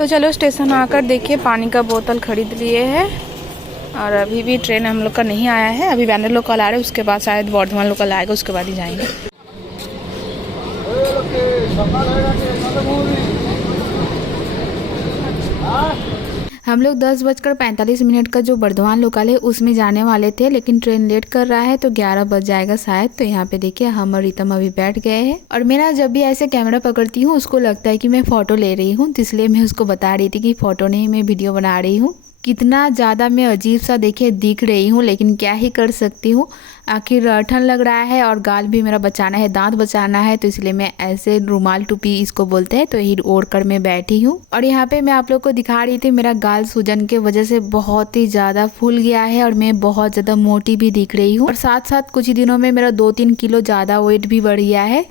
तो चलो स्टेशन आकर देखिए, पानी का बोतल खरीद लिए है। और अभी भी ट्रेन हम लोग का नहीं आया है। अभी बैंडर लोकल आ रहे हैं, उसके बाद शायद वर्धमान लोकल आएगा, उसके बाद ही जाएंगे। हम लोग 10:45 का जो बर्धमान लोकल है उसमें जाने वाले थे, लेकिन ट्रेन लेट कर रहा है तो 11 बज जाएगा शायद। तो यहाँ पे देखिए हम और रितम अभी बैठ गए हैं। और मेरा जब भी ऐसे कैमरा पकड़ती हूँ उसको लगता है कि मैं फोटो ले रही हूँ, तो इसलिए मैं उसको बता रही थी कि फोटो नहीं, मैं वीडियो बना रही हूँ। कितना ज़्यादा मैं अजीब सा देखिए दिख रही हूँ, लेकिन क्या ही कर सकती हूँ। आखिर ठंड लग रहा है और गाल भी मेरा बचाना है, दांत बचाना है, तो इसलिए मैं ऐसे रुमाल टोपी इसको बोलते हैं, तो यही ओढ़ कर मैं बैठी हूँ। और यहाँ पे मैं आप लोग को दिखा रही थी, मेरा गाल सूजन के वजह से बहुत ही ज़्यादा फूल गया है और मैं बहुत ज़्यादा मोटी भी दिख रही हूँ। और साथ साथ कुछ ही दिनों में मेरा 2-3 किलो ज़्यादा वेट भी बढ़ गया है।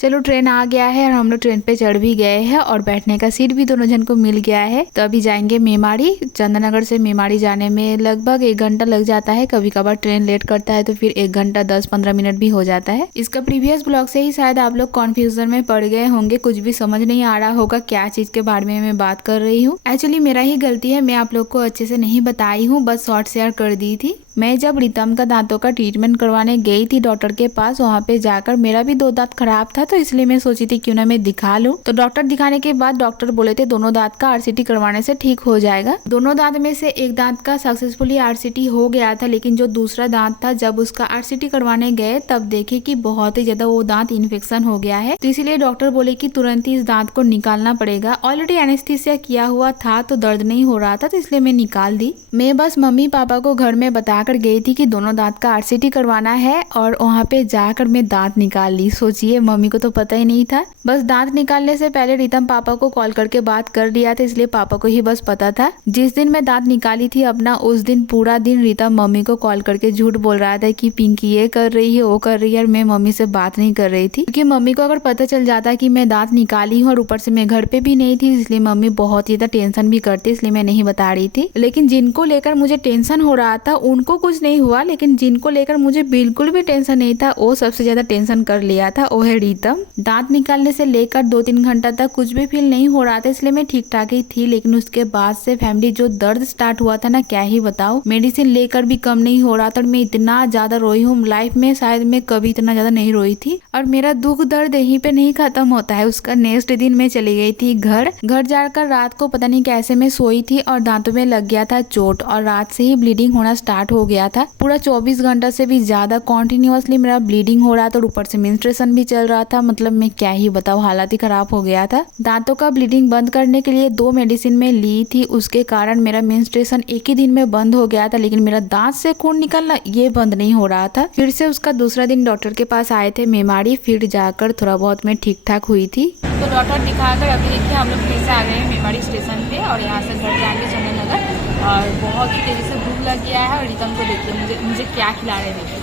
चलो ट्रेन आ गया है और हम लोग ट्रेन पे चढ़ भी गए हैं और बैठने का सीट भी दोनों जन को मिल गया है। तो अभी जाएंगे मेमाड़ी। चंदननगर से मेमाड़ी जाने में लगभग 1 घंटा लग जाता है। कभी कभार ट्रेन लेट करता है तो फिर 1 घंटा 10-15 मिनट भी हो जाता है। इसका प्रीवियस ब्लॉग से ही शायद आप लोग कन्फ्यूजन में पड़ गए होंगे, कुछ भी समझ नहीं आ रहा होगा क्या चीज के बारे में मैं बात कर रही हूँ। एक्चुअली मेरा ही गलती है, मैं आप लोग को अच्छे से नहीं बताई हूँ, बस शॉर्ट शेयर कर दी थी। मैं जब रितम का दांतों का ट्रीटमेंट करवाने गई थी डॉक्टर के पास, वहाँ पे जाकर मेरा भी 2 दांत खराब था, तो इसलिए मैं सोची थी क्यों ना मैं दिखा लूं। तो डॉक्टर दिखाने के बाद डॉक्टर बोले थे दोनों दांत का आरसीटी करवाने से ठीक हो जाएगा। दोनों दांत में से एक दांत का सक्सेसफुली आरसीटी हो गया था, लेकिन जो दूसरा दांत था जब उसका आरसीटी करवाने गए तब देखे कि बहुत ही ज्यादा वो दांत इन्फेक्शन हो गया है। तो इसीलिए डॉक्टर बोले कि तुरंत ही इस दांत को निकालना पड़ेगा। ऑलरेडी एनेस्थीसिया किया हुआ था तो दर्द नहीं हो रहा था, तो इसलिए मैं निकाल दी। मैं बस मम्मी पापा को घर में बताकर गई थी कि दोनों दांत का आरसीटी करवाना है और वहाँ पे जाकर मैं दांत निकाल ली। सोचिए, मम्मी को तो पता ही नहीं था। बस दांत निकालने से पहले रितम पापा को कॉल करके बात कर लिया था, इसलिए पापा को ही बस पता था। जिस दिन मैं दांत निकाली थी अपना, उस दिन पूरा दिन रितम मम्मी को कॉल करके झूठ बोल रहा था कि पिंकी ये कर रही है, वो कर रही है, और मैं मम्मी से बात नहीं कर रही थी। क्योंकि मम्मी को अगर पता चल जाता कि मैं दांत निकाली हूँ और ऊपर से मैं घर पे भी नहीं थी, इसलिए मम्मी बहुत ज्यादा टेंशन भी करती, इसलिए मैं नहीं बता रही थी। लेकिन जिनको लेकर मुझे टेंशन हो रहा था उनको कुछ नहीं हुआ, लेकिन जिनको लेकर मुझे बिल्कुल भी टेंशन नहीं था वो सबसे ज्यादा टेंशन कर लिया था, वो है रितम। दांत निकालने से लेकर 2-3 घंटा तक कुछ भी फील नहीं हो रहा था, इसलिए मैं ठीक ठाक ही थी। लेकिन उसके बाद से फैमिली जो दर्द स्टार्ट हुआ था ना, क्या ही बताओ। मेडिसिन लेकर भी कम नहीं हो रहा था और मैं इतना ज्यादा रोई हूँ, लाइफ में शायद मैं कभी इतना ज्यादा नहीं रोई थी। और मेरा दुख दर्द यहीं पे नहीं खत्म होता है। उसका नेक्स्ट दिन मैं चली गई थी घर जाकर रात को पता नहीं कैसे मैं सोई थी और दांतों में लग गया था चोट, और रात से ही ब्लीडिंग होना स्टार्ट हो गया था। पूरा 24 घंटा से भी ज्यादा कॉन्टिन्यूअसली मेरा ब्लीडिंग हो रहा था और ऊपर से मेंस्ट्रुएशन भी चल रहा था। मतलब मैं क्या ही बताऊं, हालत ही खराब हो गया था। दांतों का ब्लीडिंग बंद करने के लिए 2 मेडिसिन में ली थी, उसके कारण मेरा मेंस्ट्रुएशन एक ही दिन में बंद हो गया था, लेकिन मेरा दांत से खून निकलना ये बंद नहीं हो रहा था। फिर से उसका दूसरा दिन डॉक्टर के पास आए थे मेमाड़ी, फिर जाकर थोड़ा बहुत मैं ठीक ठाक हुई थी। तो डॉक्टर दिखाकर अभी देखिए हम लोग फिर से आ गए हैं मेमाड़ी स्टेशन पे और यहाँ से घर जाएंगे चंदननगर। और बहुत ही तेजी से भूख लग गया है। और रितम को देखिए मुझे क्या खिला रहे हैं, देखिए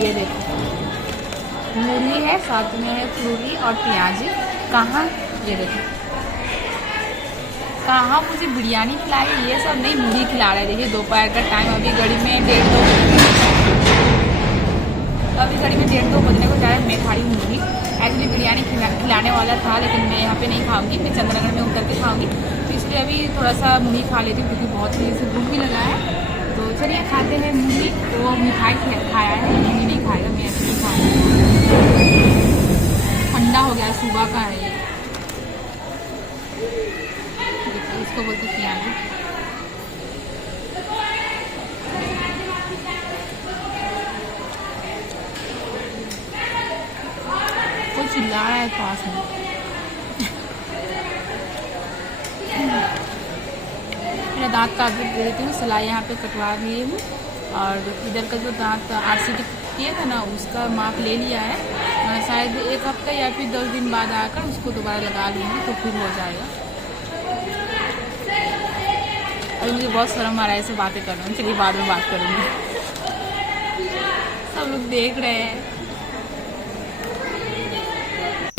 ये देखो मूली है, साथ में है पूरी और प्याज। कहाँ ये देखो, कहाँ मुझे बिरयानी खिला रहे, ये सब नहीं, मूली खिला रहे हैं। देखिए दोपहर का टाइम, अभी घड़ी में 1:30-2 बजने को जा रहा है। मैं खा रही हूँ मूली। एक्चुअली बिरयानी खिलाने वाला था, लेकिन मैं यहाँ पे नहीं खाऊंगी, मैं चंदननगर में उतर के खाऊंगी। तो इसलिए अभी थोड़ा सा मूली खा लेती हूँ, क्योंकि बहुत तेज़ी से भूख भी लगा है। तो चलिए खाते हैं मूली। तो वो मिठाई खाया है, मूली नहीं खाएगा, मैं ऐसे ही खाऊंगी। ठंडा हो गया, सुबह का है ये। देखिए इसको बोलते प्याज। कोई चिल्ला रहा है पास में। मेरा दांत का अपडेट दे देती हूँ। सिलाई यहाँ पे कटवा लिए हूँ और इधर का जो दांत आरसीटी किया था ना, उसका माप ले लिया है। शायद 1 हफ्ता या फिर 10 दिन बाद आकर उसको दोबारा लगा लूँगी, तो फिर हो जाएगा। अभी मुझे बहुत शर्म आ रहा है ऐसे बातें कर रही हूँ। चलिए बाद में बात करूँगी। सब लोग देख रहे हैं।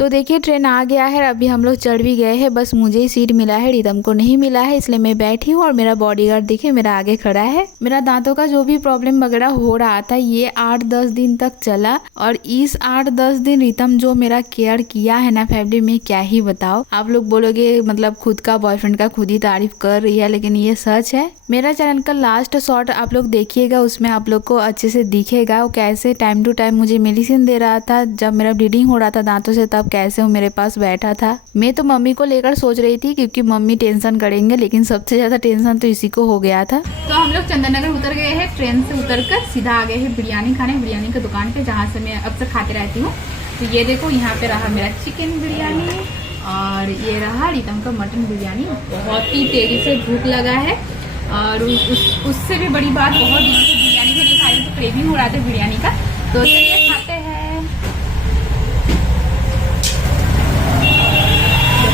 तो देखिए ट्रेन आ गया है, अभी हम लोग चढ़ भी गए हैं। बस मुझे ही सीट मिला है, रिदम को नहीं मिला है, इसलिए मैं बैठी हूँ और मेरा बॉडीगार्ड देखिए मेरा आगे खड़ा है। मेरा दांतों का जो भी प्रॉब्लम वगैरह हो रहा था ये 8-10 दिन तक चला, और इस 8-10 दिन रिदम जो मेरा केयर किया है ना फैमिली में, क्या ही बताओ। आप लोग बोलोगे मतलब खुद का बॉयफ्रेंड का खुद ही तारीफ कर रही है, लेकिन ये सच है। मेरा चैनल का लास्ट शॉर्ट आप लोग देखिएगा, उसमें आप लोग को अच्छे से दिखेगा वो कैसे टाइम टू टाइम मुझे मेडिसिन दे रहा था। जब मेरा ब्लीडिंग हो रहा था दांतों से तब कैसे वो मेरे पास बैठा था। मैं तो मम्मी को लेकर सोच रही थी क्योंकि मम्मी टेंशन करेंगे, लेकिन सबसे ज्यादा टेंशन तो इसी को हो गया था। तो हम लोग चंदन नगर उतर गए हैं, ट्रेन से उतरकर सीधा आ गए हैं बिरयानी खाने, बिरयानी की दुकान पे जहाँ से मैं अक्सर खाते रहती हूँ। तो ये देखो यहाँ पे रहा मेरा चिकन बिरयानी और ये रहा रिदम का मटन बिरयानी। बहुत ही तेजी से भूख लगा है और उससे भी बड़ी बात बहुत दिन से बिरयानी भी नहीं खाई, तो क्रेविंग हो रहा था बिरयानी का। तो चलिए खाते हैं।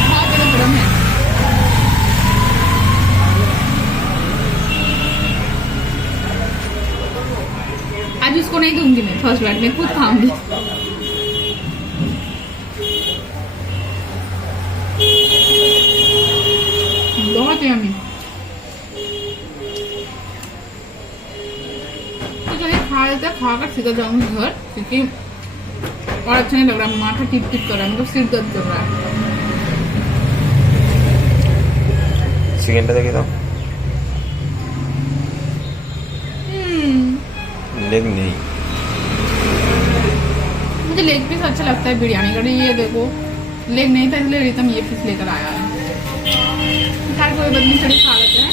बहुत गरम है। आज उसको नहीं दूंगी मैं फर्स्ट बाइट, मैं खुद खाऊंगी। बहुत यम्मी। तो चलिए खा लेते, खाकर सीधा जाऊंगी घर, क्योंकि और अच्छा नहीं लग रहा, माथा टिप टिप कर रहा है, मतलब सिर दर्द कर रहा है। चिकनটা দেখে দাও। लेग नहीं, मुझे लेग पीस अच्छा लगता है बिरयानी का। ये देखो लेग नहीं था इसलिए रिदम ये पीस लेकर आया है। खैर कोई बात नहीं, चलिए खा लेते हैं।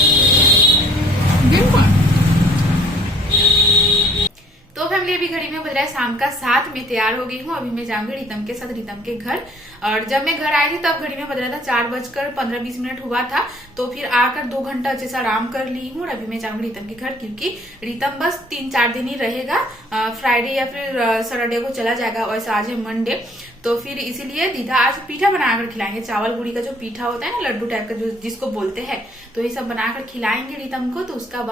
तो फैमिली अभी घड़ी में बज रहा है शाम का 7, मैं तैयार हो गई हूँ। अभी मैं जाऊंगी रिदम के साथ रिदम के घर। और जब मैं घर आई थी तब घड़ी में बज रहा था 4:15-20 हुआ था। तो फिर आकर 2 घंटा अच्छे से आराम कर ली हूँ और अभी मैं जाऊंगी रिदम के घर, क्योंकि रिदम बस 3-4 दिन ही रहेगा। फ्राइडे या फिर सैटरडे को चला जाएगा, वैसे आज है मंडे। तो फिर इसीलिए दीदा आज पीठा बनाकर खिलाएंगे। चावल गुड़ी का जो पीठा होता है ना, लड्डू टाइप का जो जिसको बोलते हैं, तो ये सब बनाकर खिलाएंगे रिदम को। तो उसका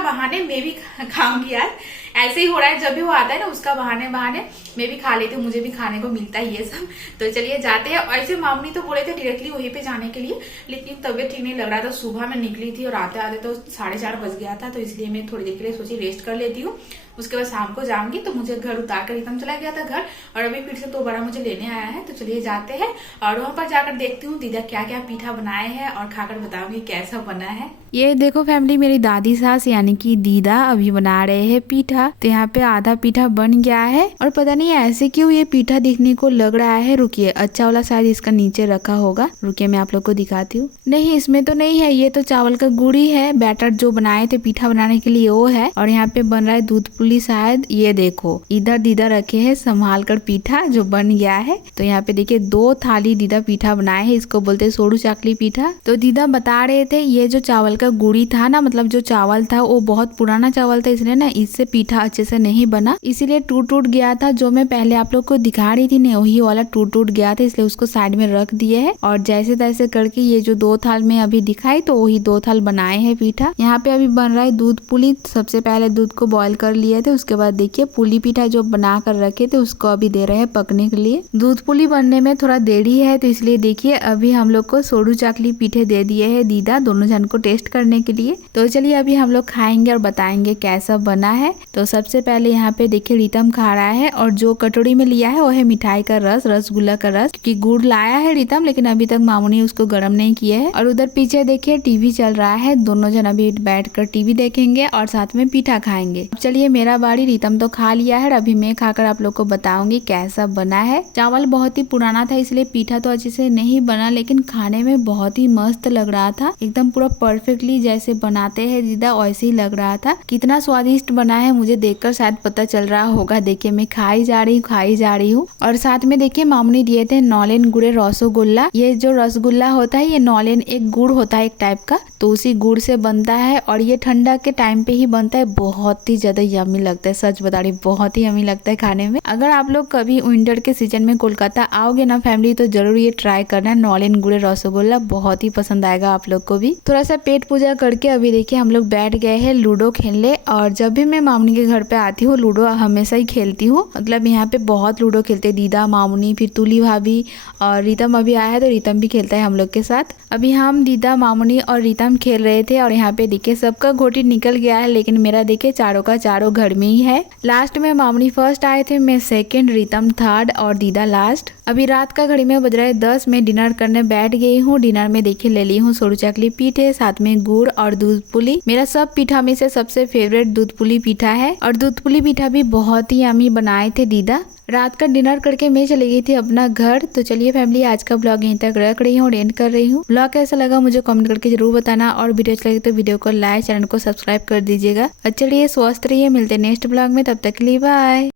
बहाने मैं भी खाऊंगी यार। ऐसे ही हो रहा है, जब भी वो आता है ना उसका बहाने मैं भी खा लेती हूँ, मुझे भी खाने को मिलता है ये सब। तो चलिए जाते हैं। ऐसे मामनी तो बोले थे डायरेक्टली वहीं पे जाने के लिए, लेकिन तबियत ठीक नहीं लग रहा था। सुबह में निकली थी और आते आते तो 4:30 बज गया था। तो इसलिए मैं थोड़ी देर के लिए सोची रेस्ट कर लेती हूँ, उसके बाद शाम को जाऊंगी। तो मुझे घर उतार कर रिदम चला गया था घर, और अभी फिर से दोबारा मुझे लेने आया है। तो चलिए जाते हैं और वहां पर जाकर देखती हूँ दीदा क्या क्या पीठा बनाए हैं और खाकर बताऊंगी कैसा बना है। ये देखो फैमिली, मेरी दादी सास यानी कि दीदा अभी बना रहे हैं पीठा। तो यहाँ पे आधा पीठा बन गया है, और पता नहीं ऐसे क्यों ये पीठा दिखने को लग रहा है। रुकिए, अच्छा वाला शायद इसका नीचे रखा होगा, रुकिए मैं आप लोग को दिखाती हूँ। नहीं, इसमें तो नहीं है, ये तो चावल का गुड़ी है। बैटर जो बनाए थे पीठा बनाने के लिए वो है, और यहाँ पे बन रहा है दूध पुली शायद। ये देखो इधर दीदा रखे है संभाल कर पीठा जो बन गया है। तो यहाँ पे देखिए 2 थाली दीदा पीठा बनाए हैं, इसको बोलते हैं सोडू चाकली पीठा। तो दीदा बता रहे थे ये जो चावल का गुड़ी था ना, मतलब जो चावल था वो बहुत पुराना चावल था, इसलिए ना इससे पीठा अच्छे से नहीं बना, इसीलिए टूट गया था। जो मैं पहले आप लोग को दिखा रही थी ना, वही वाला टूट गया था, इसलिए उसको साइड में रख दिए है। और जैसे तैसे करके ये जो 2 थाल में अभी दिखाई, तो वही 2 थाल बनाए हैं पीठा। यहाँ पे अभी बन रहा है दूध पुली। सबसे पहले दूध को बॉईल कर लिए थे, उसके बाद देखिए पुली पीठा जो बना कर रखे थे उसको अभी दे रहे हैं पकने के लिए। दूध पुली बनने में थोड़ा देरी है, तो इसलिए देखिए अभी हम लोग को सोडू चाकली पीठे दे दिए है दीदा, दोनों जन को टेस्ट करने के लिए। तो चलिए अभी हम लोग खाएंगे और बताएंगे कैसा बना है। तो सबसे पहले यहाँ पे देखिए रिदम खा रहा है, और जो कटोरी में लिया है वो है मिठाई का रस, रसगुल्ला का रस, क्योंकि गुड़ लाया है रिदम, लेकिन अभी तक मामू ने उसको गर्म नहीं किया है। और उधर पीछे देखिए टीवी चल रहा है, दोनों जन अभी बैठकर टीवी देखेंगे और साथ में पीठा खाएंगे। अब चलिए मेरा बारी, रिदम तो खा लिया है, अभी मैं खाकर आप लोग को बताऊंगी कैसा बना है। चावल बहुत ही पुराना था इसलिए पीठा तो अच्छे से नहीं बना, लेकिन खाने में बहुत ही मस्त लग रहा था, एकदम पूरा परफेक्टली जैसे बनाते हैं दीदा वैसे ही लग रहा था। कितना स्वादिष्ट बना है मुझे देखकर शायद पता चल रहा होगा। देखिए मैं खाई जा रही हूँ। और साथ में देखिए मामू ने दिए थे नॉलेन गुड़े रसगुल्ला। ये जो रसगुल्ला होता है ये नॉलेन एक गुड़ होता है एक टाइप का, तो उसी गुड़ से बनता है और ये ठंडा के टाइम पे ही बनता है। बहुत ही ज्यादा यम्मी लगता है, सच बता रही बहुत ही यम्मी लगता है खाने में। अगर आप लोग कभी विंटर के सीजन में कोलकाता आओगे ना फैमिली, तो जरूर ये ट्राई करना। नॉलेन गुड़ रसगुल्ला बहुत ही पसंद आएगा आप लोग को भी। थोड़ा सा पेट पूजा करके अभी देखिए हम लोग बैठ गए हैं लूडो खेलने। और जब भी मैं मामनी के घर पे आती हूँ लूडो हमेशा ही खेलती हूँ। मतलब यहाँ पे बहुत लूडो खेलते, दीदा, मामनी, फिर तुली भाभी और रीतम अभी आया है तो रीतम भी खेलता है हम लोग के साथ। अभी हम दीदा, मामनी और रीतम खेल रहे थे और यहाँ पे देखिए सबका गोटी निकल गया है, लेकिन मेरा देखिए चारों का चारों घर में ही है। लास्ट में मामनी फर्स्ट आए थे, मैं सेकंड, रीतम थर्ड और दीदा लास्ट। अभी रात का घड़ी में बज रहा है 10, मैं डिनर करने बैठ गई हूँ। डिनर में देखिए ले ली हूँ सोरू चकली पीठे, साथ में गुड़ और दूध पुली। मेरा सब पीठा में से सबसे फेवरेट दूध पुली पीठा है और दूध पुली पीठा भी बहुत ही यम्मी बनाए थे दीदा। रात का डिनर करके मैं चली गई थी अपना घर। तो चलिए फैमिली, आज का ब्लॉग यहीं तक रख रही हूँ और एंड कर रही हूँ। ब्लॉग कैसा लगा मुझे कमेंट करके जरूर बताना और वीडियो अच्छा लगे तो वीडियो को लाइक, चैनल को सब्सक्राइब कर दीजिएगा। चलिए स्वस्थ रहिए, मिलते हैं नेक्स्ट ब्लॉग में, तब तक के लिए बाय।